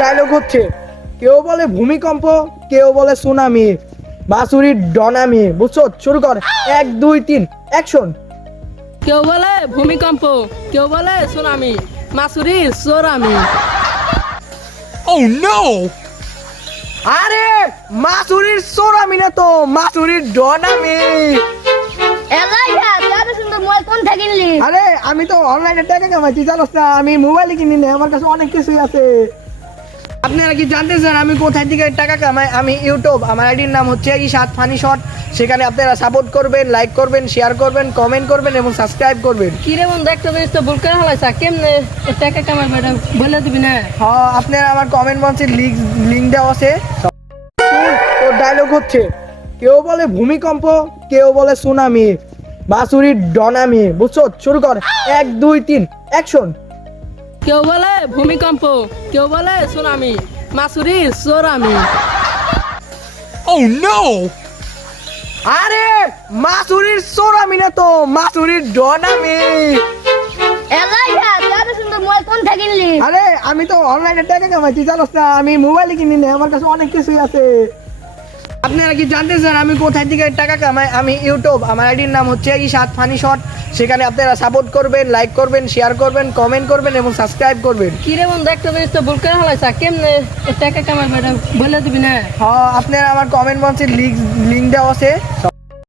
Dialogue হচ্ছে, কেউ বলে ভূমিকম্প, কেউ বলে সুনামি, বাঁশুরির ডনামি। বুঝছো? শুরু কর। 1 2 3 অ্যাকশন। কেউ বলে ভূমিকম্প, কেউ বলে সুনামি, মাসুরির সোরামি। Oh no! আরে মাসুরির সোরামি না তো, মাসুরির ডনামি। আরে আমি তো অনলাইনে টাকা কামাইছি, জানোস না? আমি মোবাইলে কিনি না, আমার কাছে অনেক কিছুই আছে। আপনারা কি জানতে চান আমি কোথায় থেকে টাকা কামাই? আমি ইউটিউব, আমার আইডির নাম হচ্ছে ইশাদ ফানি শট। সেখানে আপনারা সাপোর্ট করবেন, লাইক করবেন, শেয়ার করবেন, কমেন্ট করবেন এবং সাবস্ক্রাইব করবেন। কি রে বন্ধু, একটা জিনিস তো ভুল করে হলাইছা, কেমনে ও টাকা কামাবে এটা বলে দিবি না? হ্যাঁ, আপনারা আমার কমেন্ট বক্সে লিংক দেওয়া আছে। তো ডায়লগ হচ্ছে, কেউ বলে ভূমিকম্প, কেউ বলে সুনামি, বাঁশুরির ডনামি। বুঝছো? শুরু কর। 1 2 3 অ্যাকশন। কেউ বলে ভূমিকম্প, কেউ বলে সুনামি, মাসুরির সোরামি। Oh no! আরে মাসুরির সোরামি না তো, মাসুরির ডনামি। আরে আমি তো অনলাইনে টাকা কামাইছি, জানোস না? আমি মোবাইলে কিনি না, আমার কাছে অনেক কিছুই আছে। আপনারা কি জানতে চান আমি কোথায় থেকে টাকা কামাই? আমি ইউটিউব, আমার আইডির নাম হচ্ছে ইশাদ ফানি শট। সেখানে আপনারা সাপোর্ট করবেন, লাইক করবেন, শেয়ার করবেন, কমেন্ট করবেন এবং সাবস্ক্রাইব করবেন। কি রে বন্ধু, একটা জিনিস তো ভুল করে হলাইছা, কেমনে ও টাকা কামাবে এটা বলে দিবি না? হ্যাঁ, আপনারা আমার কমেন্ট বক্সে লিংক দেওয়া আছে।